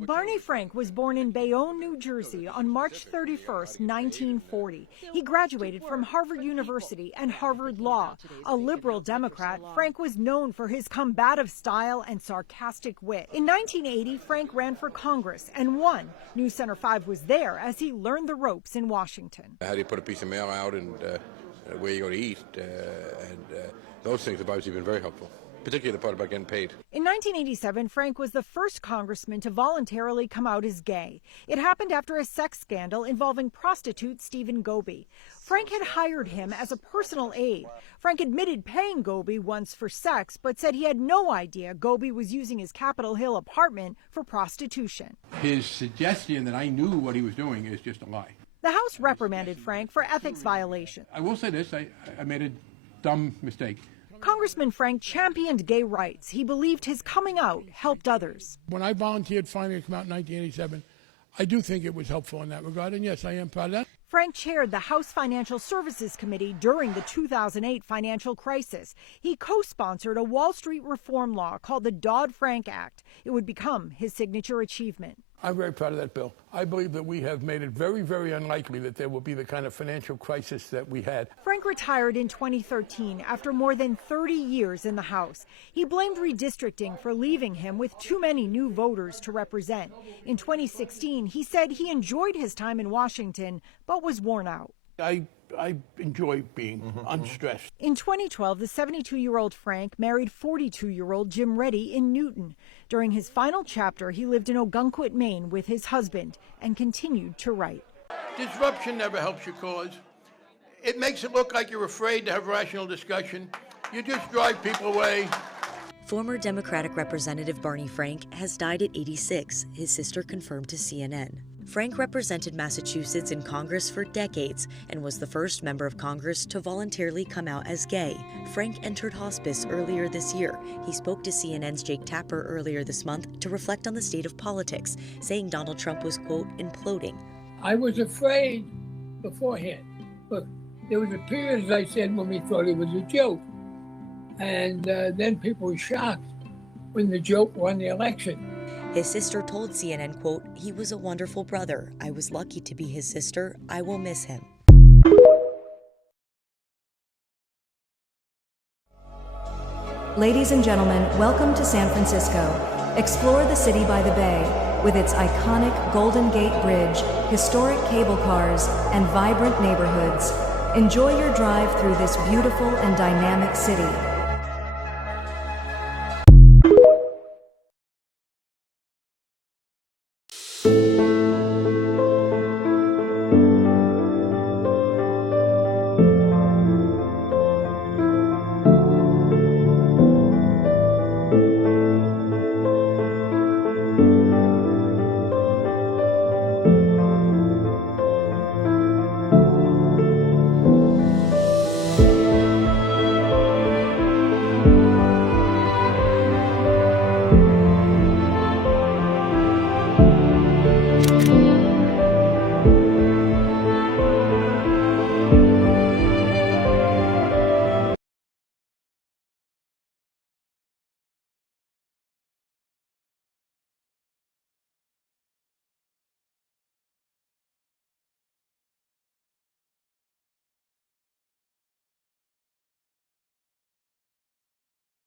Barney Frank was born in Bayonne, New Jersey on March 31st, 1940. He graduated from Harvard University and Harvard Law. A liberal Democrat, Frank was known for his combative style and sarcastic wit. In 1980, Frank ran for Congress and won. News Center 5 was there as he learned the ropes in Washington. How do you put a piece of mail out and where you go to eat, those things have obviously been very helpful, particularly the part about getting paid. In 1987, Frank was the first congressman to voluntarily come out as gay. It happened after a sex scandal involving prostitute Stephen Goby. Frank had hired him as a personal aide. Frank admitted paying Goby once for sex, but said he had no idea Goby was using his Capitol Hill apartment for prostitution. His suggestion that I knew what he was doing is just a lie. The House reprimanded Frank for ethics violation. I will say this, I made a dumb mistake. Congressman Frank championed gay rights. He believed his coming out helped others. When I volunteered finally to come out in 1987, I do think it was helpful in that regard, and yes, I am proud of that. Frank chaired the House Financial Services Committee during the 2008 financial crisis. He co-sponsored a Wall Street reform law called the Dodd-Frank Act. It would become his signature achievement. I'm very proud of that bill. I believe that we have made it very, very unlikely that there will be the kind of financial crisis that we had. Frank retired in 2013 after more than 30 years in the House. He blamed redistricting for leaving him with too many new voters to represent. In 2016, he said he enjoyed his time in Washington, but was worn out. I enjoy being unstressed. In 2012, the 72-year-old Frank married 42-year-old Jim Reddy in Newton. During his final chapter, he lived in Ogunquit, Maine with his husband and continued to write. Disruption never helps your cause. It makes it look like you're afraid to have rational discussion. You just drive people away. Former Democratic Representative Barney Frank has died at 86, his sister confirmed to CNN. Frank represented Massachusetts in Congress for decades and was the first member of Congress to voluntarily come out as gay. Frank entered hospice earlier this year. He spoke to CNN's Jake Tapper earlier this month to reflect on the state of politics, saying Donald Trump was, quote, imploding. I was afraid beforehand, but there was a period, as I said, when we thought it was a joke. And then people were shocked when the joke won the election. His sister told CNN, quote, he was a wonderful brother. I was lucky to be his sister. I will miss him. Ladies and gentlemen, welcome to San Francisco. Explore the city by the bay with its iconic Golden Gate Bridge, historic cable cars, and vibrant neighborhoods. Enjoy your drive through this beautiful and dynamic city.